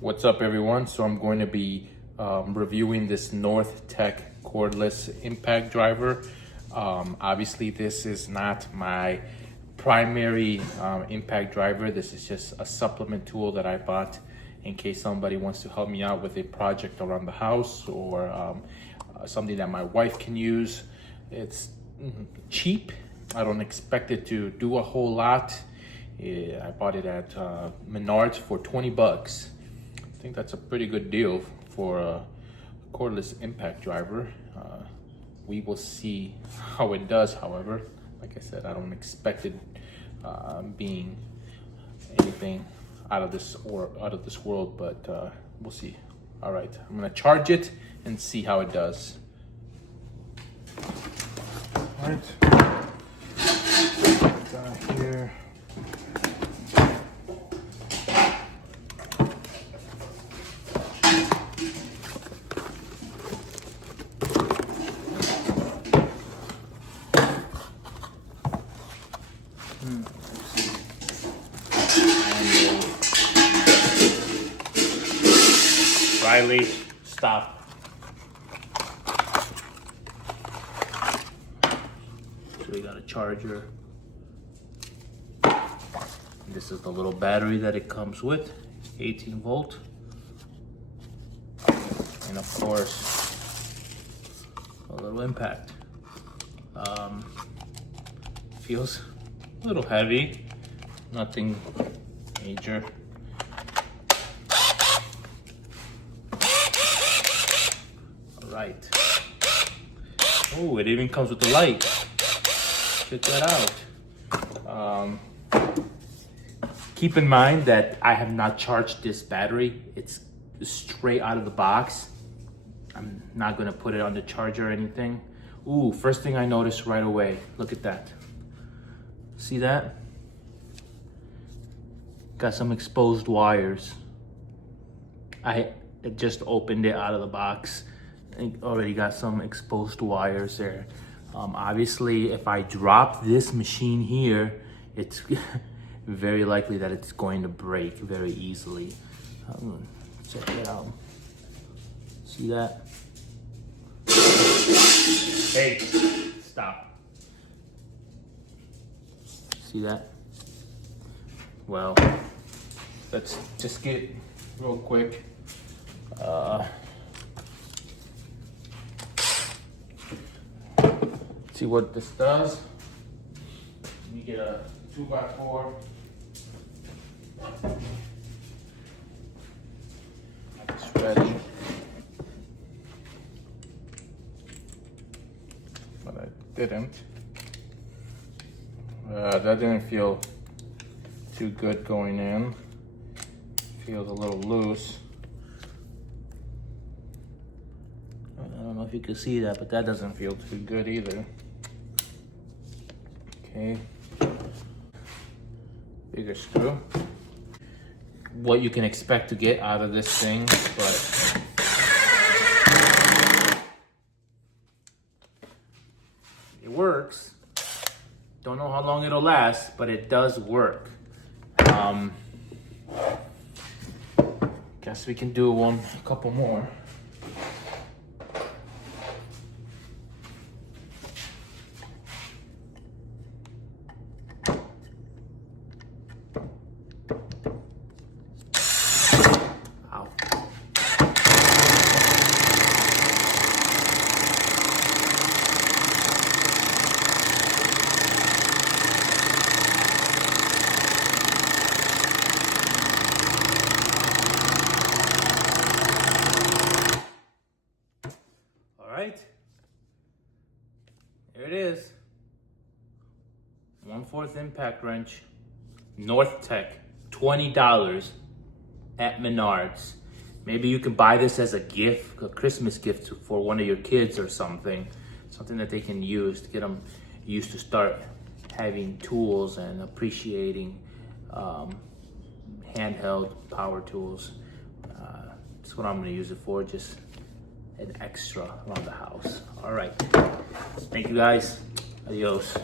What's up, everyone? So I'm going to be reviewing this North Tech cordless impact driver. Obviously this is not my primary impact driver. This is just a supplement tool that I bought in case somebody wants to help me out with a project around the house, or something that my wife can use. It's cheap. I don't expect it to do a whole lot. I bought it at Menards for 20 bucks. I think that's a pretty good deal for a cordless impact driver. We will see how it does, however. Like I said, I don't expect it being anything out of this world, but we'll see. All right, I'm gonna charge it and see how it does. All right, got here. Riley, stop. So we got a charger. This is the little battery that it comes with, 18 volt. And of course, a little impact. Feels a little heavy, nothing major. Right. Oh, it even comes with the light. Check that out. Keep in mind that I have not charged this battery. It's straight out of the box. I'm not gonna put it on the charger or anything. Ooh, first thing I noticed right away. Look at that. See that? Got some exposed wires. I just opened it out of the box. Already got some exposed wires there. Obviously, if I drop this machine here, it's very likely that it's going to break very easily. Check it out. See that? Hey, stop. See that? Well, let's just get real quick. See what this does. Let me get a 2x4. It's ready. But I didn't. That didn't feel too good going in. Feels a little loose. I don't know if you can see that, but that doesn't feel too good either. Okay, bigger screw. What you can expect to get out of this thing, but it works. Don't know how long it'll last, but it does work. Guess we can do a couple more. There it is. 1/4 impact wrench. North Tech, $20 at Menards. Maybe you can buy this as a gift, a Christmas gift for one of your kids or something. Something that they can use to get them used to start having tools and appreciating handheld power tools. That's what I'm gonna use it for, just an extra around the house. All right, thank you guys, adios.